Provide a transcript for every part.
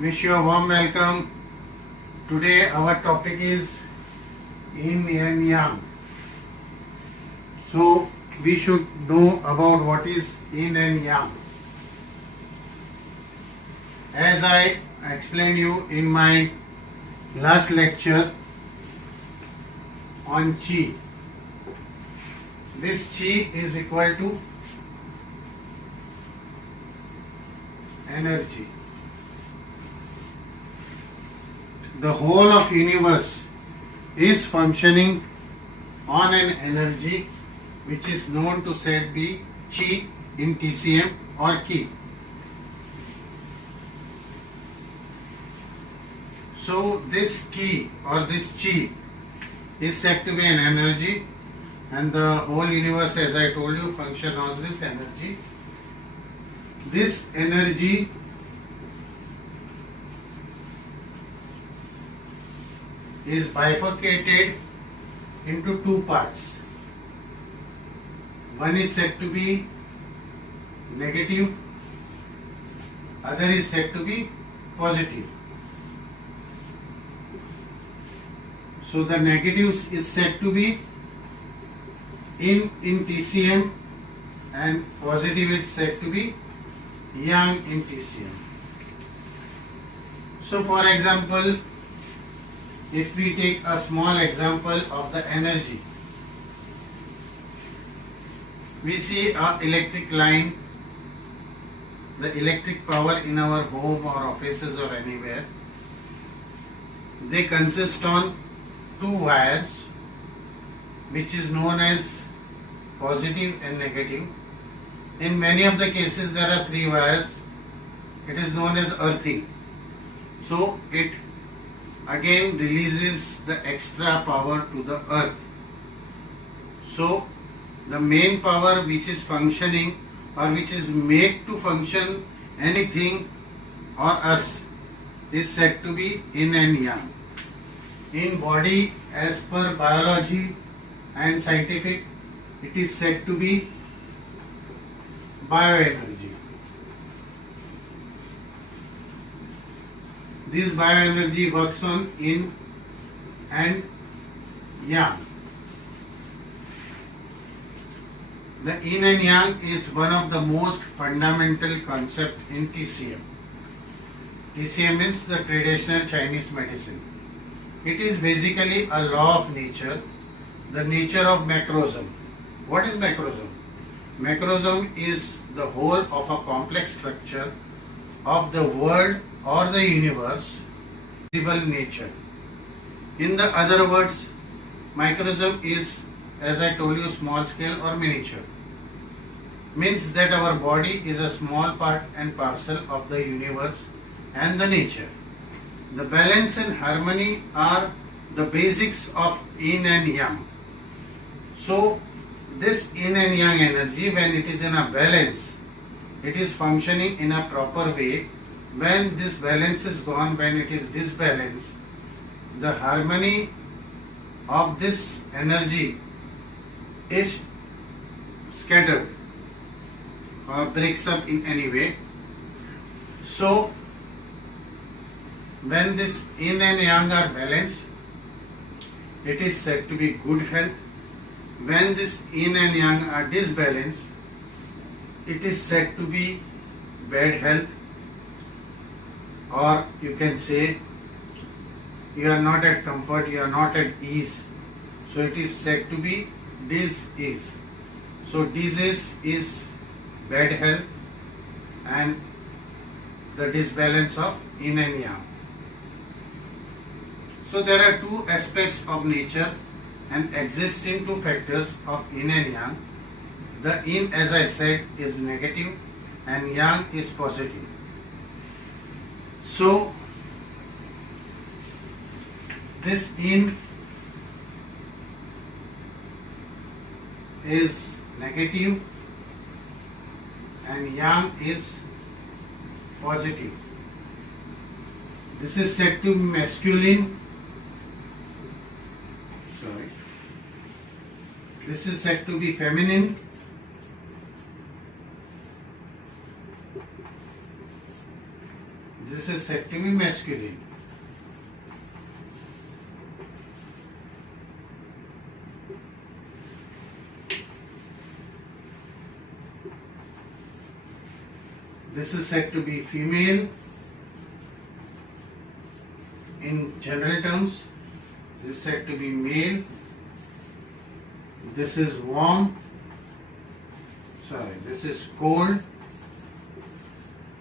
Wish you a warm welcome. Today our topic is yin and yang. So we should know about what is yin and yang. As I explained you in my last lecture on chi, this chi is equal to energy. The whole of universe is functioning on an energy which is known to said be chi in TCM or ki. So this ki or this chi is said to be an energy, and the whole universe, as I told you, functions on this energy. This energy is bifurcated into two parts. One is said to be negative, other is said to be positive. So the negatives is said to be in TCM, and positive is said to be yang in TCM. So for example, if we take a small example of the energy, we see an electric line, the electric power in our home or offices or anywhere. They consist on two wires, which is known as positive and negative. In many of the cases there are three wires. It is known as earthing. So it again releases the extra power to the earth. So the main power which is functioning or which is made to function anything or us is said to be yin and yang. In body, as per biology and scientific, it is said to be bioenergy. This bioenergy works on yin and yang. The yin and yang is one of the most fundamental concepts in TCM. TCM means the traditional Chinese medicine. It is basically a law of nature, the nature of macrosm. What is macrosm? Macrosm is the whole of a complex structure of the world or the universe, visible nature. In the other words, microsm is, as I told you, small scale or miniature. Means that our body is a small part and parcel of the universe and the nature. The balance and harmony are the basics of yin and yang. So this yin and yang energy, when it is in a balance, it is functioning in a proper way. When this balance is gone, when it is disbalanced, the harmony of this energy is scattered or breaks up in any way. So when this yin and yang are balanced, it is said to be good health. When this yin and yang are disbalanced, it is said to be bad health, or you can say you are not at comfort, you are not at ease. So it is said to be dis-ease. So disease is bad health and the disbalance of yin and yang. So there are two aspects of nature and existing two factors of yin and yang. The yin, as I said, is negative and yang is positive. So this yin is negative and yang is positive. This is said to be masculine. This is said to be feminine. This is said to be female in general terms. This is said to be male. This is warm. Sorry, this is cold.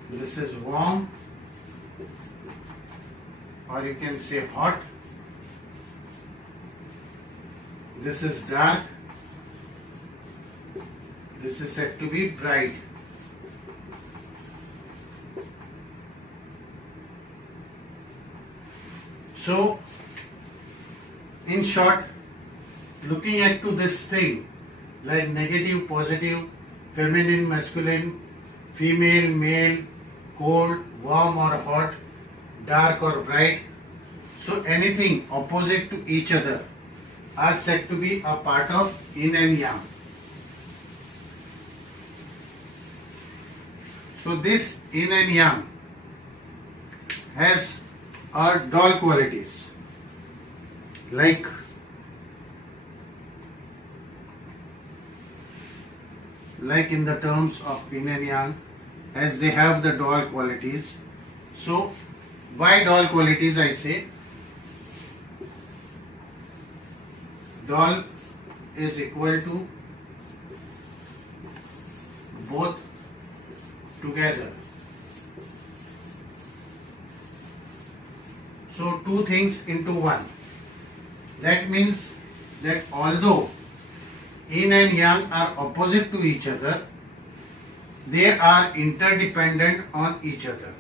This is warm, or you can say hot. This is dark. This is said to be bright. So, in short, looking at to this thing like negative, positive, feminine, masculine, female, male, cold, warm or hot, dark or bright. So anything opposite to each other are said to be a part of yin and yang. So this yin and yang has dual qualities, like in the terms of yin and yang, as they have the dual qualities. So why dual qualities I say? Dual is equal to both together. So two things into one. That means that although yin and yang are opposite to each other, they are interdependent on each other.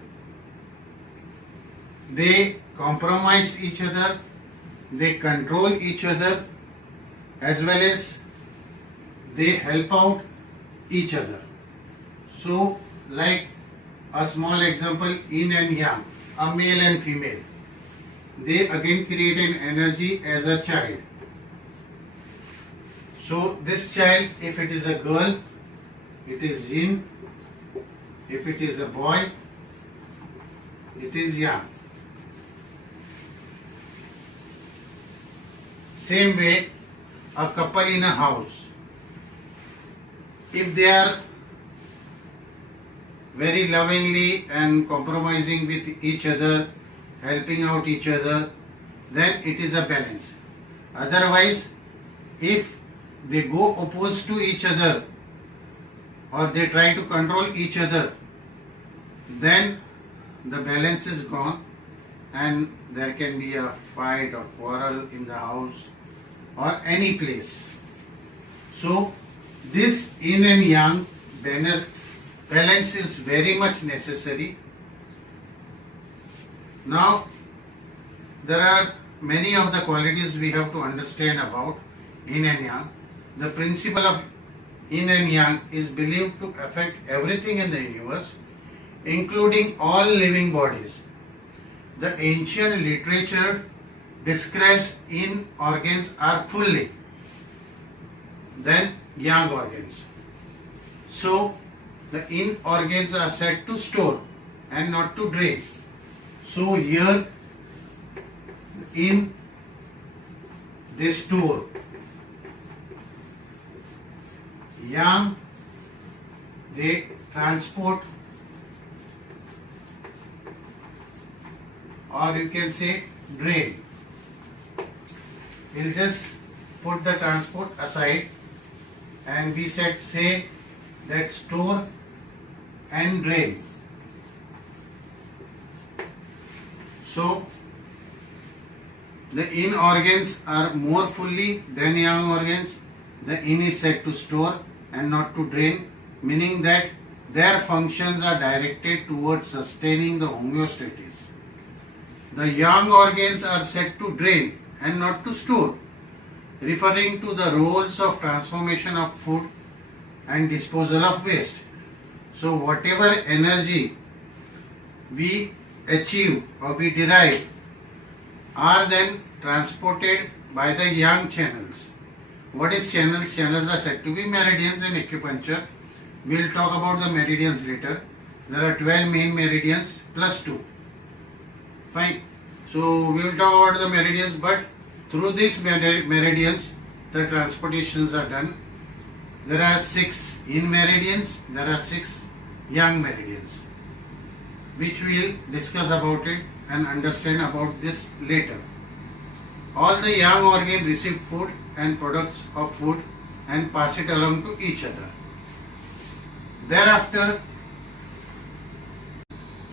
They compromise each other, they control each other, as well as they help out each other. So, like a small example, yin and yang, a male and female, they again create an energy as a child. So, this child, if it is a girl, it is yin. If it is a boy, it is yang. Same way, a couple in a house, if they are very lovingly and compromising with each other, helping out each other, then it is a balance. Otherwise, if they go opposed to each other or they try to control each other, then the balance is gone and there can be a fight or quarrel in the house or any place. So this yin and yang balance is very much necessary. Now there are many of the qualities we have to understand about yin and yang. The principle of yin and yang is believed to affect everything in the universe, including all living bodies. The ancient literature describes yin organs are fully, then yang organs. So the yin organs are said to store and not to drain. So here in they store, yang they transport, or you can say drain. We'll just put the transport aside and we say that store and drain. So the yin organs are more fully than yang organs. The yin is said to store and not to drain, meaning that their functions are directed towards sustaining the homeostasis. The yang organs are said to drain and not to store, referring to the roles of transformation of food and disposal of waste. So whatever energy we achieve or we derive are then transported by the yang channels. What is channels? Channels are said to be meridians in acupuncture. We will talk about the meridians later. There are 12 main meridians plus 2. Fine. So we will talk about the meridians, but through these meridians the transportations are done. There are 6 yin meridians, there are 6 yang meridians. which we'll discuss about it and understand about this later. All the yang organs receive food and products of food and pass it along to each other. Thereafter,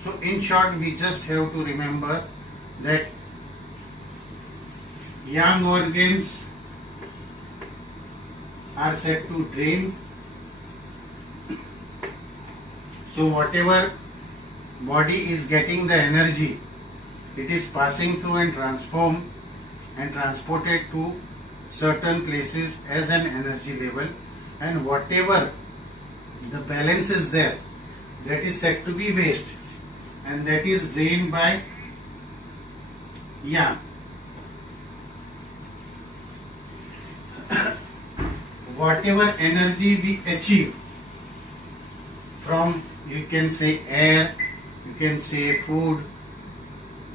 so in short, we just have to remember that yang organs are said to drain. So whatever body is getting the energy, it is passing through and transformed and transported to certain places as an energy level, and whatever the balance is there, that is said to be waste, and that is drained by yang. Whatever energy we achieve from, you can say air, you can say food,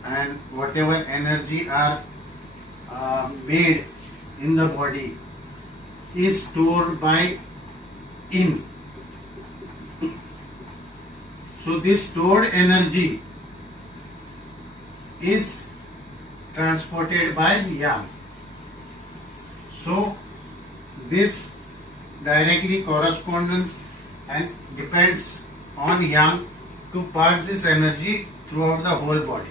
and whatever energy are made in the body is stored by yin. So this stored energy is transported by yang. So this directly corresponds and depends on yang to pass this energy throughout the whole body.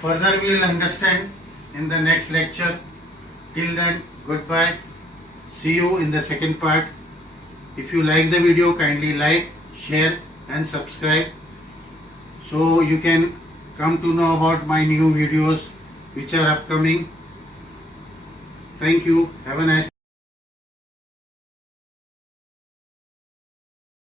Further we will understand in the next lecture. Till then, goodbye. See you in the second part. If you like the video, kindly like, share and subscribe so you can come to know about my new videos which are upcoming. Thank you. Have a nice